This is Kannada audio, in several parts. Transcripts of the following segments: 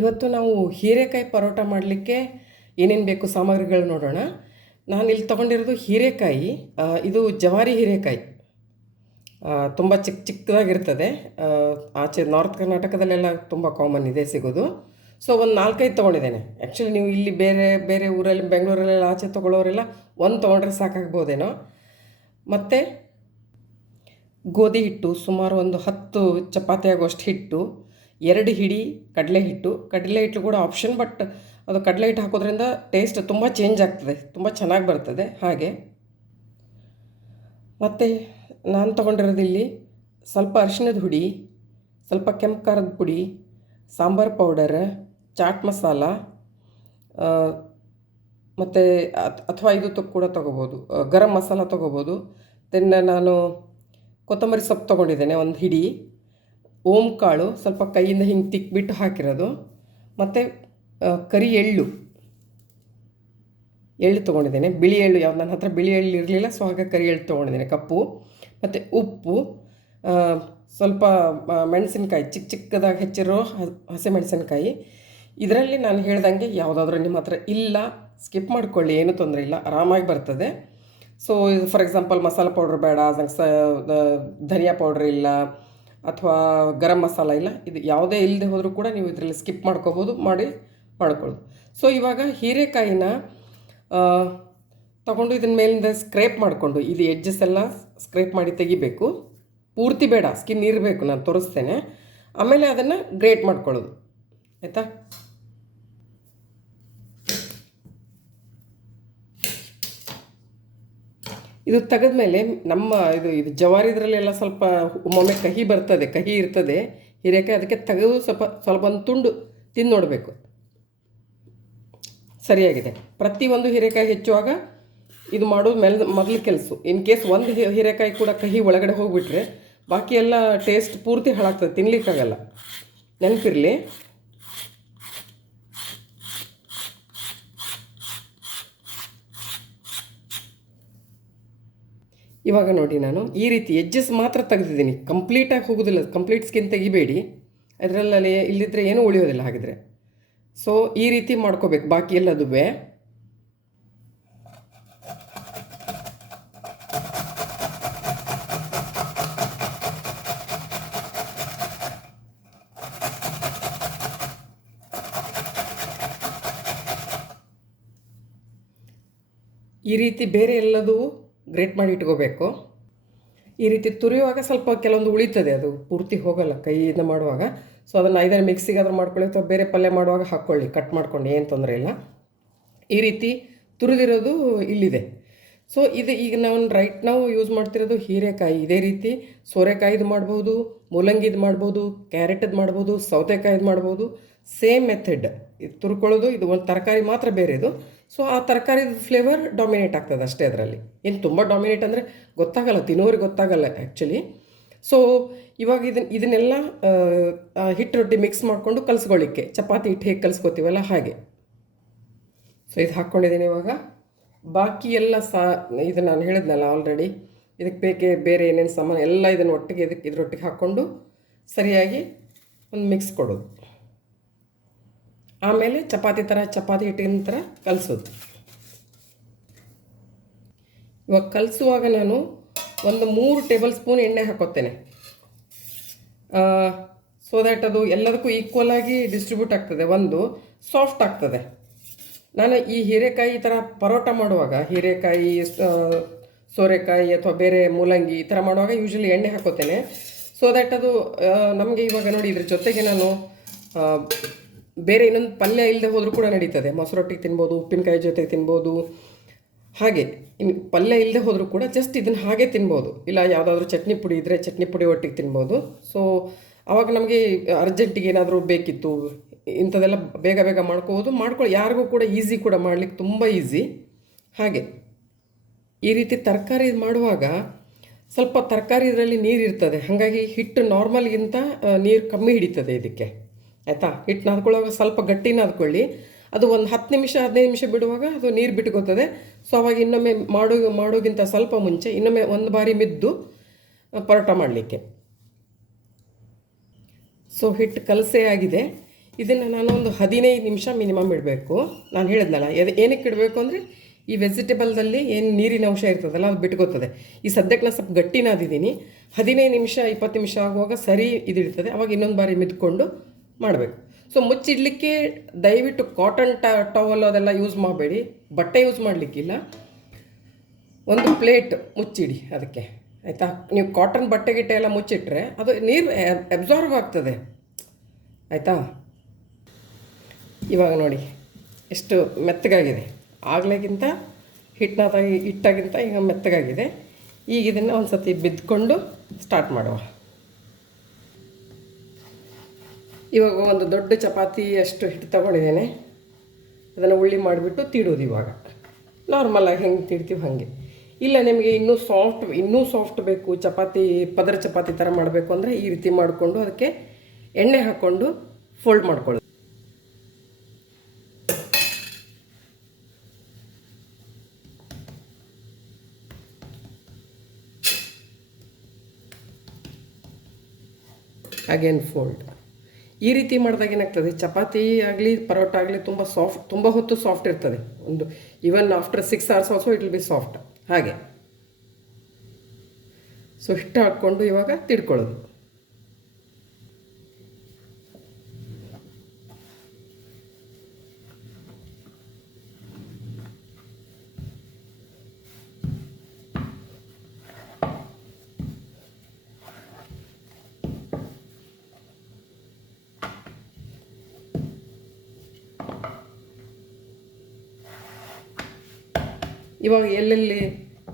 ಇವತ್ತು ನಾವು ಹೀರೆಕಾಯಿ ಪರೋಟ ಮಾಡಲಿಕ್ಕೆ ಏನೇನು ಬೇಕು ಸಾಮಗ್ರಿಗಳು ನೋಡೋಣ. ನಾನು ಇಲ್ಲಿ ತೊಗೊಂಡಿರೋದು ಹೀರೆಕಾಯಿ ಇದು ಜವಾರಿ ಹೀರೆಕಾಯಿ. ತುಂಬ ಚಿಕ್ಕ ಚಿಕ್ಕದಾಗಿರ್ತದೆ ಆಚೆ ನಾರ್ತ್ ಕರ್ನಾಟಕದಲ್ಲೆಲ್ಲ ತುಂಬ ಕಾಮನ್ ಇದೆ ಸಿಗೋದು. ಸೊ ಒಂದು ನಾಲ್ಕೈದು ತೊಗೊಂಡಿದ್ದೇನೆ. ಆ್ಯಕ್ಚುಲಿ ನೀವು ಇಲ್ಲಿ ಬೇರೆ ಬೇರೆ ಊರಲ್ಲಿ, ಬೆಂಗಳೂರಲ್ಲೆಲ್ಲ ಆಚೆ ತೊಗೊಳ್ಳೋರೆಲ್ಲ ಒಂದು ತೊಗೊಂಡ್ರೆ ಸಾಕಾಗ್ಬೋದೇನೋ. ಮತ್ತು ಗೋಧಿ ಹಿಟ್ಟು, ಸುಮಾರು ಒಂದು ಹತ್ತು ಚಪಾತಿ ಆಗುವಷ್ಟು ಹಿಟ್ಟು. ಎರಡು ಹಿಡಿ ಕಡಲೆ ಹಿಟ್ಟು. ಕಡಲೆ ಹಿಟ್ಟು ಕೂಡ ಆಪ್ಷನ್ ಬಟ್ ಅದು ಕಡಲೆ ಹಿಟ್ಟು ಹಾಕೋದ್ರಿಂದ ಟೇಸ್ಟ್ ತುಂಬ ಚೇಂಜ್ ಆಗ್ತದೆ. ತುಂಬ ಚೆನ್ನಾಗಿ ಬರ್ತದೆ. ಹಾಗೆ. ಮತ್ತು ನಾನು ತೊಗೊಂಡಿರೋದು ಇಲ್ಲಿ ಸ್ವಲ್ಪ ಅರಿಶಿನದ ಹುಡಿ, ಸ್ವಲ್ಪ ಕೆಂಪು ಖಾರದ ಪುಡಿ, ಸಾಂಬಾರು ಪೌಡರ್ ಚಾಟ್ ಮಸಾಲ ಮತ್ತು ಅಥವಾ ಇದು ಕೂಡ ತೊಗೋಬೋದು. ಗರಂ ಮಸಾಲ ತೊಗೋಬೋದು. ದೆನ್ ನಾನು ಕೊತ್ತಂಬರಿ ಸೊಪ್ಪು ತೊಗೊಂಡಿದ್ದೇನೆ, ಒಂದು ಹಿಡಿ. ಓಂ ಕಾಳು ಸ್ವಲ್ಪ ಕೈಯಿಂದ ಹಿಂಗೆ ತಿಕ್ಬಿಟ್ಟು ಹಾಕಿರೋದು. ಮತ್ತು ಕರಿ ಎಳ್ಳು. ಎಳ್ಳು ತೊಗೊಂಡಿದ್ದೇನೆ. ಬಿಳಿ ಎಳ್ಳು ಯಾವ್ದು? ನನ್ನ ಹತ್ರ ಬಿಳಿ ಎಳ್ಳು ಇರಲಿಲ್ಲ, ಸೊ ಹಾಗೆ ಕರಿ ಎಳ್ಳು ತೊಗೊಂಡಿದ್ದೇನೆ, ಕಪ್ಪು. ಮತ್ತು ಉಪ್ಪು. ಸ್ವಲ್ಪ ಮೆಣಸಿನಕಾಯಿ ಚಿಕ್ಕ ಚಿಕ್ಕದಾಗಿ ಹೆಚ್ಚಿರೋ ಹಸಿ ಮೆಣಸಿನ್ಕಾಯಿ. ಇದರಲ್ಲಿ ನಾನು ಹೇಳ್ದಂಗೆ ಯಾವುದಾದ್ರೂ ನಿಮ್ಮ ಹತ್ರ ಇಲ್ಲ, ಸ್ಕಿಪ್ ಮಾಡ್ಕೊಳ್ಳಿ, ಏನೂ ತೊಂದರೆ ಇಲ್ಲ, ಆರಾಮಾಗಿ ಬರ್ತದೆ. ಸೊ, ಇದು ಫಾರ್ ಎಕ್ಸಾಂಪಲ್ ಮಸಾಲೆ ಪೌಡ್ರ್ ಬೇಡ ಅದಂಗೆ ಸ ಧನಿಯಾ ಪೌಡ್ರ್ ಇಲ್ಲ ಅಥವಾ ಗರಂ ಮಸಾಲ ಇಲ್ಲ, ಇದು ಯಾವುದೇ ಇಲ್ಲದೆ ಹೋದರೂ ಕೂಡ ನೀವು ಇದರಲ್ಲಿ ಸ್ಕಿಪ್ ಮಾಡ್ಕೋಬೋದು, ಮಾಡಿ ಮಾಡ್ಕೊಳ್ಳೋದು. ಸೊ ಇವಾಗ ಹೀರೆಕಾಯಿನ ತಗೊಂಡು ಇದನ್ನ ಮೇಲಿಂದ ಸ್ಕ್ರೇಪ್ ಮಾಡಿಕೊಂಡು, ಇದು ಎಡ್ಜಸ್ ಎಲ್ಲ ಸ್ಕ್ರೇಪ್ ಮಾಡಿ ತೆಗಿಬೇಕು. ಪೂರ್ತಿ ಬೇಡ ಸ್ಕಿನ್ ಇರಬೇಕು ನಾನು ತೋರಿಸ್ತೇನೆ. ಆಮೇಲೆ ಅದನ್ನು ಗ್ರೇಟ್ ಮಾಡ್ಕೊಳ್ಳೋದು. ಆಯಿತಾ? ಇದು ತೆಗೆದ್ಮೇಲೆ ನಮ್ಮ ಇದು ಇದು ಜವಾರಿದ್ರಲ್ಲೆಲ್ಲ ಸ್ವಲ್ಪ ಒಮ್ಮೊಮ್ಮೆ ಕಹಿ ಬರ್ತದೆ, ಕಹಿ ಇರ್ತದೆ. ಹೀರೆಕಾಯಿ ಅದಕ್ಕೆ ತೆಗೆದು ಸ್ವಲ್ಪ ಸ್ವಲ್ಪ ಒಂದು ತುಂಡು ತಿಂದು ನೋಡಬೇಕು. ಸರಿಯಾಗಿದೆ. ಪ್ರತಿಯೊಂದು ಹೀರೆಕಾಯಿ ಹೆಚ್ಚುವಾಗ ಇದು ಮಾಡೋದು ಮೆಲ್, ಮೊದಲು ಕೆಲಸ. ಇನ್ ಕೇಸ್ ಒಂದು ಹಿರೇಕಾಯಿ ಹೀರೆಕಾಯಿ ಕೂಡ ಕಹಿ ಒಳಗಡೆ ಹೋಗಿಬಿಟ್ರೆ ಬಾಕಿ ಎಲ್ಲ ಟೇಸ್ಟ್ ಪೂರ್ತಿ ಹಾಳಾಗ್ತದೆ, ತಿನ್ಲಿಕ್ಕಾಗಲ್ಲ. ನೆನಪಿರಲಿ. ಇವಾಗ ನೋಡಿ ನಾನು, ಈ ರೀತಿ ಎಜ್ಜಸ್ ಮಾತ್ರ ತೆಗೆದಿದ್ದೀನಿ. ಕಂಪ್ಲೀಟಾಗಿ ಹೋಗೋದಿಲ್ಲ ಕಂಪ್ಲೀಟ್ ಸ್ಕಿನ್ ತೆಗಿಬೇಡಿ. ಅದರಲ್ಲಿ ಇಲ್ಲಿದ್ದರೆ ಏನೂ ಉಳಿಯೋದಿಲ್ಲ ಹಾಗಿದ್ರೆ. ಸೊ ಈ ರೀತಿ ಮಾಡ್ಕೋಬೇಕು. ಬಾಕಿ ಎಲ್ಲದುವೆ ಈ ರೀತಿ ಬೇರೆ ಎಲ್ಲದೂ ಗ್ರೇಟ್ ಮಾಡಿ ಇಟ್ಕೋಬೇಕು. ಈ ರೀತಿ ತುರಿಯುವಾಗ ಸ್ವಲ್ಪ ಕೆಲವೊಂದು ಉಳಿತದೆ, ಅದು ಪೂರ್ತಿ ಹೋಗಲ್ಲ ಕೈಯಿಂದ ಮಾಡುವಾಗ. ಸೊ ಅದನ್ನು ಐದರ ಮಿಕ್ಸಿಗೆ ಆದರೂ ಮಾಡ್ಕೊಳ್ಳಿ ಅಥವಾ ಬೇರೆ ಪಲ್ಯ ಮಾಡುವಾಗ ಹಾಕ್ಕೊಳ್ಳಿ ಕಟ್ ಮಾಡ್ಕೊಂಡು, ಏನು ತೊಂದರೆ ಇಲ್ಲ. ಈ ರೀತಿ ತುರಿದಿರೋದು ಇಲ್ಲಿದೆ. ಸೊ ಇದು ಈಗ ನಾವು ರೈಟ್ ನಾವು ಯೂಸ್ ಮಾಡ್ತಿರೋದು ಹೀರೆಕಾಯಿ. ಇದೇ ರೀತಿ ಸೋರೆಕಾಯಿದು ಮಾಡ್ಬೋದು, ಮೂಲಂಗಿದು ಮಾಡ್ಬೋದು ಕ್ಯಾರೆಟದ್ದು ಮಾಡ್ಬೋದು, ಸೌತೆಕಾಯಿದು ಮಾಡ್ಬೋದು. ಸೇಮ್ ಮೆಥಡ್ ಇದು ತುರ್ಕೊಳ್ಳೋದು, ಇದು ಒಂದು ತರಕಾರಿ ಮಾತ್ರ ಬೇರೆ ಇದು. ಸೊ ಆ ತರಕಾರಿದ ಫ್ಲೇವರ್ ಡಾಮಿನೇಟ್ ಆಗ್ತದೆ ಅಷ್ಟೇ ಅದರಲ್ಲಿ. ಏನು ತುಂಬ ಡಾಮಿನೇಟ್ ಅಂದರೆ ಗೊತ್ತಾಗಲ್ಲ, ತಿನ್ನೋರಿಗೆ ಗೊತ್ತಾಗಲ್ಲ ಆ್ಯಕ್ಚುಲಿ ಸೊ ಇವಾಗ ಇದನ್ನ ಇದನ್ನೆಲ್ಲ ಹಿಟ್ಟು ರೊಟ್ಟಿ ಮಿಕ್ಸ್ ಮಾಡಿಕೊಂಡು ಕಲಿಸ್ಕೊಳ್ಳಿಕ್ಕೆ. ಚಪಾತಿ ಹಿಟ್ಟು ಹೇಗೆ ಕಲಿಸ್ಕೋತೀವಲ್ಲ ಹಾಗೆ. ಸೊ ಇದು ಹಾಕ್ಕೊಂಡಿದ್ದೀನಿ ಇವಾಗ. ಬಾಕಿ ಎಲ್ಲ ಸಾ, ಇದು ನಾನು ಹೇಳಿದ್ನಲ್ಲ ಆಲ್ರೆಡಿ ಇದಕ್ಕೆ ಬೇಕೇ ಬೇರೆ ಏನೇನು ಸಾಮಾನು ಎಲ್ಲ ಇದನ್ನು ಒಟ್ಟಿಗೆ ಇದಕ್ಕೆ, ಇದರೊಟ್ಟಿಗೆ ಹಾಕ್ಕೊಂಡು ಸರಿಯಾಗಿ ಒಂದು ಮಿಕ್ಸ್ ಕೊಡೋದು. ಆಮೇಲೆ ಚಪಾತಿ ಥರ ಚಪಾತಿ ಹಿಟ್ಟಿನ ಥರ ಕಲಿಸೋದು. ಇವಾಗ ಕಲಿಸುವಾಗ ನಾನು ಒಂದು ಮೂರು ಟೇಬಲ್ ಸ್ಪೂನ್ ಎಣ್ಣೆ ಹಾಕೋತೇನೆ ಸೊ ದ್ಯಾಟ್ ಅದು ಎಲ್ಲದಕ್ಕೂ ಈಕ್ವಲ್ ಆಗಿ ಡಿಸ್ಟ್ರಿಬ್ಯೂಟ್ ಆಗ್ತದೆ. ಒಂದು ಸಾಫ್ಟ್ ಆಗ್ತದೆ. ನಾನು ಈ ಹೀರೆಕಾಯಿ ಈ ಥರ ಪರೋಟ ಮಾಡುವಾಗ, ಹೀರೆಕಾಯಿ ಸೋರೆಕಾಯಿ ಅಥವಾ ಬೇರೆ ಮೂಲಂಗಿ ಈ ಥರ ಮಾಡುವಾಗ ಯೂಶ್ವಲಿ ಎಣ್ಣೆ ಹಾಕೋತೇನೆ ಸೊ ದ್ಯಾಟ್ ಅದು ನಮಗೆ ಇವಾಗ ನೋಡಿ ಇದ್ರ ಜೊತೆಗೆ ನಾನು ಬೇರೆ ಇನ್ನೊಂದು ಪಲ್ಯ ಇಲ್ಲದೆ ಹೋದರೂ ಕೂಡ ನಡೀತದೆ. ಮೊಸರೊಟ್ಟಿಗೆ ತಿನ್ಬೋದು, ಉಪ್ಪಿನಕಾಯಿ ಜೊತೆಗೆ ತಿನ್ಬೋದು. ಹಾಗೆ ಇನ್ನು ಪಲ್ಯ ಇಲ್ಲದೆ ಹೋದರೂ ಕೂಡ ಜಸ್ಟ್ ಇದನ್ನು ಹಾಗೆ ತಿನ್ಬೋದು. ಇಲ್ಲ ಯಾವುದಾದ್ರೂ ಚಟ್ನಿ ಪುಡಿ ಇದ್ದರೆ ಚಟ್ನಿ ಪುಡಿ ಒಟ್ಟಿಗೆ ತಿನ್ಬೋದು. ಸೊ ಆವಾಗ ನಮಗೆ ಅರ್ಜೆಂಟಿಗೆ ಏನಾದರೂ ಬೇಕಿತ್ತು ಇಂಥದೆಲ್ಲ ಬೇಗ ಬೇಗ ಮಾಡ್ಕೋಬೋದು. ಮಾಡ್ಕೊಳ್ಳಿ ಯಾರಿಗೂ ಕೂಡ ಈಸಿ ಕೂಡ ಮಾಡ್ಲಿಕ್ಕೆ ತುಂಬ ಈಸಿ ಹಾಗೆ, ಈ ರೀತಿ ತರಕಾರಿ ಮಾಡುವಾಗ ಸ್ವಲ್ಪ ತರಕಾರಿ ಇದರಲ್ಲಿ ನೀರು ಇರ್ತದೆ. ಹಾಗಾಗಿ ಹಿಟ್ಟು ನಾರ್ಮಲ್ಗಿಂತ ನೀರು ಕಮ್ಮಿ ಹಿಡಿತದೆ ಇದಕ್ಕೆ. ಆಯಿತಾ? ಹಿಟ್ಟು ನಾದ್ಕೊಳ್ಳುವಾಗ ಸ್ವಲ್ಪ ಗಟ್ಟಿ ನಾದ್ಕೊಳ್ಳಿ. ಅದು ಒಂದು ಹತ್ತು ನಿಮಿಷ, ಹದಿನೈದು ನಿಮಿಷ ಬಿಡುವಾಗ ಅದು ನೀರು ಬಿಟ್ಕೋತದೆ ಸೊ ಅವಾಗ ಇನ್ನೊಮ್ಮೆ ಮಾಡೋ, ಮಾಡೋಗಿಂತ ಸ್ವಲ್ಪ ಮುಂಚೆ ಇನ್ನೊಮ್ಮೆ ಒಂದು ಬಾರಿ ಮಿದ್ದು ಪರೋಟ ಮಾಡಲಿಕ್ಕೆ. ಸೊ ಹಿಟ್ಟು ಕಲಸೆ ಆಗಿದೆ. ಇದನ್ನು ನಾನು ಒಂದು ಹದಿನೈದು ನಿಮಿಷ ಮಿನಿಮಮ್ ಇಡಬೇಕು. ನಾನು ಹೇಳಿದ್ನಲ್ಲ, ಎದು, ಏನಕ್ಕೆ ಇಡಬೇಕು ಅಂದರೆ ಈ ವೆಜಿಟೇಬಲ್ದಲ್ಲಿ ಏನು ನೀರಿನ ಅಂಶ ಇರ್ತದಲ್ಲ, ಅದು ಬಿಟ್ಕೋತದೆ ಈ ಸದ್ಯಕ್ಕೆ ನಾನು ಸ್ವಲ್ಪ ಗಟ್ಟಿನಾದಿದ್ದೀನಿ ಹದಿನೈದು ನಿಮಿಷ, ಇಪ್ಪತ್ತು ನಿಮಿಷ ಆಗುವಾಗ ಸರಿ ಇದಿರ್ತದೆ ಅವಾಗ ಇನ್ನೊಂದು ಬಾರಿ ಮಿದ್ಕೊಂಡು ಮಾಡಬೇಕು. ಸೊ ಮುಚ್ಚಿಡಲಿಕ್ಕೆ ದಯವಿಟ್ಟು ಕಾಟನ್ ಟವಲ್ ಅದೆಲ್ಲ ಯೂಸ್ ಮಾಡಬೇಡಿ. ಬಟ್ಟೆ ಯೂಸ್ ಮಾಡಲಿಕ್ಕಿಲ್ಲ. ಒಂದು ಪ್ಲೇಟ್ ಮುಚ್ಚಿಡಿ ಅದಕ್ಕೆ. ಆಯಿತಾ? ನೀವು ಕಾಟನ್ ಬಟ್ಟೆ ಗಿಟ್ಟೆ ಎಲ್ಲ ಮುಚ್ಚಿಟ್ರೆ ಅದು ನೀರು ಅಬ್ಸಾರ್ವ್ ಆಗ್ತದೆ. ಆಯಿತಾ? ಇವಾಗ ನೋಡಿ, ಎಷ್ಟು ಮೆತ್ತಗಾಗಿದೆ. ಆಗಲೇಗಿಂತ ಹಿಟ್ಟನಾದಾಗಿ ಹಿಟ್ಟಾಗಿಂತ ಈಗ ಮೆತ್ತಗಾಗಿದೆ. ಈಗ ಇದನ್ನು ಒಂದು ಸತಿ ಬಿದ್ದುಕೊಂಡು ಸ್ಟಾರ್ಟ್ ಮಾಡುವ. ಇವಾಗ ಒಂದು ದೊಡ್ಡ ಚಪಾತಿ ಅಷ್ಟು ಹಿಟ್ಟು ತಗೊಂಡಿದ್ದೇನೆ. ಅದನ್ನು ಉಳ್ಳಿ ಮಾಡಿಬಿಟ್ಟು ತೀಡೋದು ಇವಾಗ. ನಾರ್ಮಲಾಗಿ ಹೆಂಗೆ ತೀಡ್ತೀವಿ ಹಾಗೆ. ಇಲ್ಲ, ನಿಮಗೆ ಇನ್ನೂ ಸಾಫ್ಟ್ ಇನ್ನೂ ಸಾಫ್ಟ್ ಬೇಕು, ಚಪಾತಿ, ಪದರ ಚಪಾತಿ ಥರ ಮಾಡಬೇಕು ಅಂದರೆ ಈ ರೀತಿ ಮಾಡಿಕೊಂಡು ಅದಕ್ಕೆ ಎಣ್ಣೆ ಹಾಕ್ಕೊಂಡು ಫೋಲ್ಡ್ ಮಾಡ್ಕೊಳ್ಳಿ ಅಗೇನ್ ಫೋಲ್ಡ್ ಈ ರೀತಿ ಮಾಡಿದಾಗ ಏನಾಗ್ತದೆ? ಚಪಾತಿ ಆಗಲಿ, ಪರೋಟ ಆಗಲಿ ತುಂಬ ಸಾಫ್ಟ್ ತುಂಬ ಹೊತ್ತು ಸಾಫ್ಟ್ ಇರ್ತದೆ. ಒಂದು even after six hours also it will be soft ಹಾಗೆ. ಸೊ ಹಿಟ್ಟು ಹಾಕ್ಕೊಂಡು ಇವಾಗ ತಿಡ್ಕೊಳ್ಳೋದು. ಇವಾಗ ಎಲ್ಲೆಲ್ಲಿ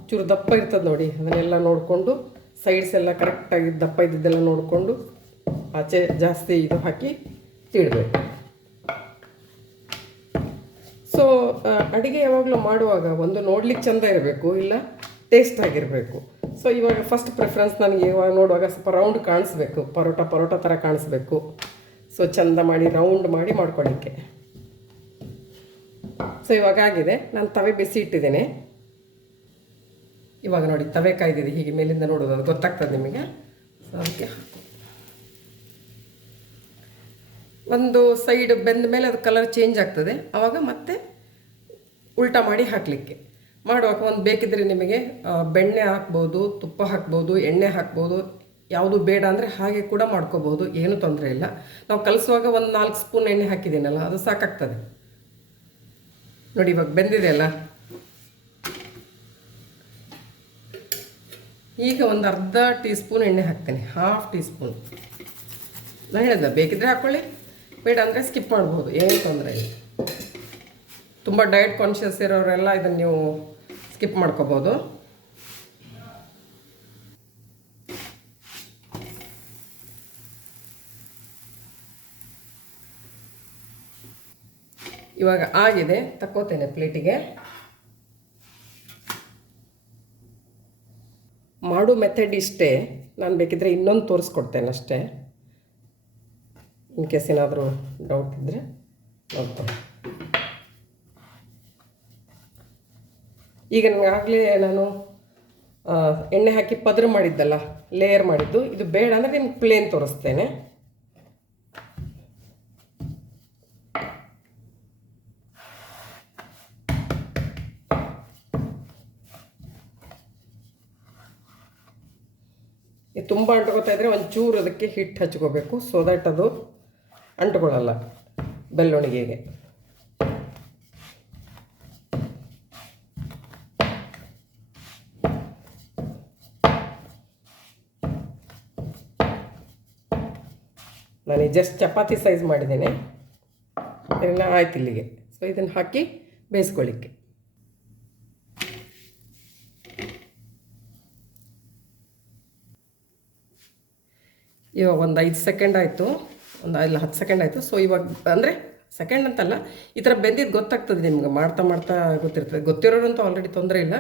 ಚೂರು ದಪ್ಪ ಇರ್ತದೆ ನೋಡಿ, ಅದನ್ನೆಲ್ಲ ನೋಡಿಕೊಂಡು ಸೈಡ್ಸ್ ಎಲ್ಲ ಕರೆಕ್ಟಾಗಿ ದಪ್ಪ ಇದ್ದಿದ್ದೆಲ್ಲ ನೋಡಿಕೊಂಡು ಆಚೆ ಜಾಸ್ತಿ ಇದು ಹಾಕಿ ತಿಳ್ಬೇಕು ಸೊ ಅಡುಗೆ ಯಾವಾಗಲೂ ಮಾಡುವಾಗ ಒಂದು ನೋಡ್ಲಿಕ್ಕೆ ಚಂದ ಇರಬೇಕು, ಇಲ್ಲ ಟೇಸ್ಟ್ ಆಗಿರಬೇಕು. ಸೊ ಇವಾಗ ಫಸ್ಟ್ ಪ್ರಿಫರೆನ್ಸ್ ನನಗೆ ಇವಾಗ ನೋಡುವಾಗ ಸ್ವಲ್ಪ ರೌಂಡ್ ಕಾಣಿಸ್ಬೇಕು, ಪರೋಟ ಪರೋಟ ಥರ ಕಾಣಿಸ್ಬೇಕು. ಸೊ ಚಂದ ಮಾಡಿ ರೌಂಡ್ ಮಾಡಿ ಮಾಡ್ಕೊಳ್ಳಿಕ್ಕೆ. ಸೊ ಇವಾಗ ಆಗಿದೆ. ನಾನು ತವೆ ಬಿಸಿ ಇಟ್ಟಿದ್ದೇನೆ. ಇವಾಗ ನೋಡಿ, ತವೆ ಕಾಯ್ದಿದೆ. ಹೀಗೆ ಮೇಲಿಂದ ನೋಡೋದು ಅದು ಗೊತ್ತಾಗ್ತದೆ ನಿಮಗೆ. ಸೊ ಅದಕ್ಕೆ ಒಂದು ಸೈಡ್ ಬೆಂದ ಮೇಲೆ ಅದು ಕಲರ್ ಚೇಂಜ್ ಆಗ್ತದೆ. ಆವಾಗ ಮತ್ತೆ ಉಲ್ಟಾ ಮಾಡಿ ಹಾಕಲಿಕ್ಕೆ. ಮಾಡುವಾಗ ಒಂದು ಬೇಕಿದ್ರೆ ನಿಮಗೆ ಬೆಣ್ಣೆ ಹಾಕ್ಬೋದು, ತುಪ್ಪ ಹಾಕ್ಬೋದು, ಎಣ್ಣೆ ಹಾಕ್ಬೋದು, ಯಾವುದು ಬೇಡ ಅಂದರೆ ಹಾಗೆ ಕೂಡ ಮಾಡ್ಕೋಬೋದು. ಏನೂ ತೊಂದರೆ ಇಲ್ಲ. ನಾವು ಕಲಿಸುವಾಗ ಒಂದು ನಾಲ್ಕು ಸ್ಪೂನ್ ಎಣ್ಣೆ ಹಾಕಿದ್ದೀನಲ್ಲ, ಅದು ಸಾಕಾಗ್ತದೆ. ನೋಡಿ, ಇವಾಗ ಬೆಂದಿದೆ ಅಲ್ಲ? ಈಗ ಒಂದು ಅರ್ಧ ಟೀ ಸ್ಪೂನ್ ಎಣ್ಣೆ ಹಾಕ್ತೇನೆ ಹಾಫ್ ಟೀ ಸ್ಪೂನ್ ನಾನು ಹೇಳಿದ್ದೆ ಬೇಕಿದ್ರೆ ಹಾಕ್ಕೊಳ್ಳಿ ಬೇಡ ಅಂದರೆ ಸ್ಕಿಪ್ ಮಾಡ್ಬೋದು, ಏನು ತೊಂದರೆ ಇಲ್ಲ. ತುಂಬ ಡಯಟ್ ಕಾನ್ಷಿಯಸ್ ಇರೋರೆಲ್ಲ ಇದನ್ನು ನೀವು ಸ್ಕಿಪ್ ಮಾಡ್ಕೋಬೋದು. ಇವಾಗ ಆಗಿದೆ, ತಕ್ಕೋತೇನೆ ಪ್ಲೇಟಿಗೆ. ಮಾಡೋ ಮೆಥಡ್ ಇಷ್ಟೇ. ನಾನು ಬೇಕಿದ್ರೆ ಇನ್ನೊಂದು ತೋರಿಸ್ಕೊಡ್ತೇನೆ ಅಷ್ಟೇ. ಇನ್ ಕೇಸ್ ಏನಾದರೂ ಡೌಟ್ ಇದ್ದರೆ ನೋಡ್ತೇನೆ. ಈಗ ನನಗಾಗಲೇ ನಾನು ಎಣ್ಣೆ ಹಾಕಿ ಪದ್ರ ಮಾಡಿದ್ದಲ್ಲ ಲೇಯರ್ ಮಾಡಿದ್ದು. ಇದು ಬೇಡ ಅಂದರೆ ನಿಮ್ಗೆ ಪ್ಲೇನ್ ತೋರಿಸ್ತೇನೆ. ತುಂಬ ಅಂಟ್ಕೋತಾ ಇದ್ದರೆ ಒಂಚೂರು ಅದಕ್ಕೆ ಹಿಟ್ಟು ಹಚ್ಕೋಬೇಕು. ಸೊ ದಟ್ ಅದು ಅಂಟ್ಕೊಳ್ಳಲ್ಲ ಬೆಳ್ಳೊಣಿಗೆಗೆ ನಾನು ಜಸ್ಟ್ ಚಪಾತಿ ಸೈಜ್ ಮಾಡಿದ್ದೇನೆ. ಇದೆಲ್ಲ ಆಯ್ತು ಇಲ್ಲಿಗೆ. ಸೊ ಇದನ್ನು ಹಾಕಿ ಬೇಯಿಸ್ಕೊಳ್ಳಿಕ್ಕೆ. ಇವಾಗ ಒಂದು ಐದು ಸೆಕೆಂಡ್ ಆಯಿತು, ಒಂದು ಇಲ್ಲ ಹತ್ತು ಸೆಕೆಂಡ್ ಆಯಿತು. ಸೊ ಇವಾಗ ಅಂದರೆ ಸೆಕೆಂಡ್ ಅಂತಲ್ಲ, ಈ ಥರ ಬೆಂದಿದ್ದು ಗೊತ್ತಾಗ್ತದೆ ನಿಮ್ಗೆ, ಮಾಡ್ತಾ ಮಾಡ್ತಾ ಗೊತ್ತಿರ್ತದೆ. ಗೊತ್ತಿರೋರಂತೂ ಆಲ್ರೆಡಿ ತೊಂದರೆ ಇಲ್ಲ.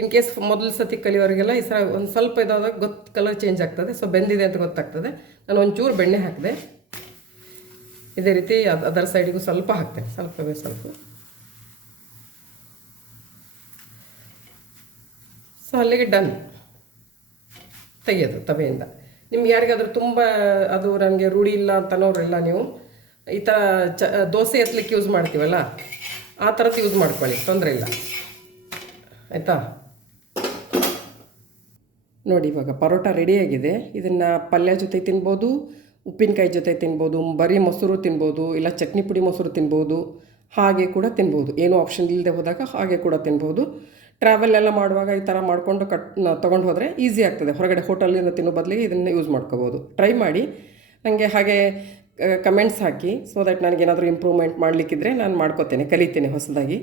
ಇನ್ ಕೇಸ್ ಮೊದಲು ಸತಿ ಕಲಿಯೋರಿಗೆಲ್ಲ ಈ ಸಲ ಒಂದು ಸ್ವಲ್ಪ ಇದಾದಾಗ ಗೊತ್ತು ಕಲರ್ ಚೇಂಜ್ ಆಗ್ತದೆ. ಸೊ ಬೆಂದಿದೆ ಅಂತ ಗೊತ್ತಾಗ್ತದೆ. ನಾನು ಒಂಚೂರು ಬೆಣ್ಣೆ ಹಾಕಿದೆ. ಇದೇ ರೀತಿ ಅದು, ಅದರ ಸೈಡಿಗೂ ಸ್ವಲ್ಪ ಹಾಕ್ತೇನೆ ಸ್ವಲ್ಪವೇ ಸ್ವಲ್ಪ. ಸೊ ಅಲ್ಲಿಗೆ ಡನ್ ತೆಗೆಯೋದು ತವೆಯಿಂದ. ನಿಮ್ಗೆ ಯಾರಿಗಾದ್ರೂ ತುಂಬ ಅದು ನನಗೆ ರೂಢಿ ಇಲ್ಲ ಅಂತನೋರೆಲ್ಲ ನೀವು. ಈ ಥರ ಚ, ದೋಸೆ ಎತ್ತಲಿಕ್ಕೆ ಯೂಸ್ ಮಾಡ್ತೀವಲ್ಲ? ಆ ಥರದ್ದು ಯೂಸ್ ಮಾಡ್ಕೊಳ್ಳಿ, ತೊಂದರೆ ಇಲ್ಲ. ಆಯಿತಾ? ನೋಡಿ, ಇವಾಗ ಪರೋಟ ರೆಡಿಯಾಗಿದೆ ಇದನ್ನು ಪಲ್ಯ ಜೊತೆ ತಿನ್ಬೋದು, ಉಪ್ಪಿನಕಾಯಿ ಜೊತೆ ತಿನ್ಬೋದು, ಬರೀ ಮೊಸರು ತಿನ್ಬೋದು, ಇಲ್ಲ ಚಟ್ನಿ ಪುಡಿ ಮೊಸರು ತಿನ್ಬೋದು, ಹಾಗೆ ಕೂಡ ತಿನ್ಬೋದು. ಏನೂ ಆಪ್ಷನ್ ಇಲ್ಲದೆ ಹೋದಾಗ ಹಾಗೆ ಕೂಡ ತಿನ್ಬೋದು. ಟ್ರಾವೆಲ್ ಎಲ್ಲ ಮಾಡುವಾಗ ಈ ಥರ ಮಾಡಿಕೊಂಡು ಕಟ್ ತೊಗೊಂಡು ಹೋದರೆ ಈಸಿ ಆಗ್ತದೆ. ಹೊರಗಡೆ ಹೋಟೆಲಿಂದ ತಿನ್ನೋ ಬದಲಿಗೆ ಇದನ್ನು ಯೂಸ್ ಮಾಡ್ಕೋಬೋದು. ಟ್ರೈ ಮಾಡಿ. ನನಗೆ ಹಾಗೆ ಕಮೆಂಟ್ಸ್ ಹಾಕಿ ಸೊ ದಟ್ ನನಗೇನಾದರೂ ಇಂಪ್ರೂವ್ಮೆಂಟ್ ಮಾಡಲಿಕ್ಕಿದ್ರೆ ನಾನು ಮಾಡ್ಕೋತೇನೆ, ಕಲಿತೇನೆ ಹೊಸದಾಗಿ.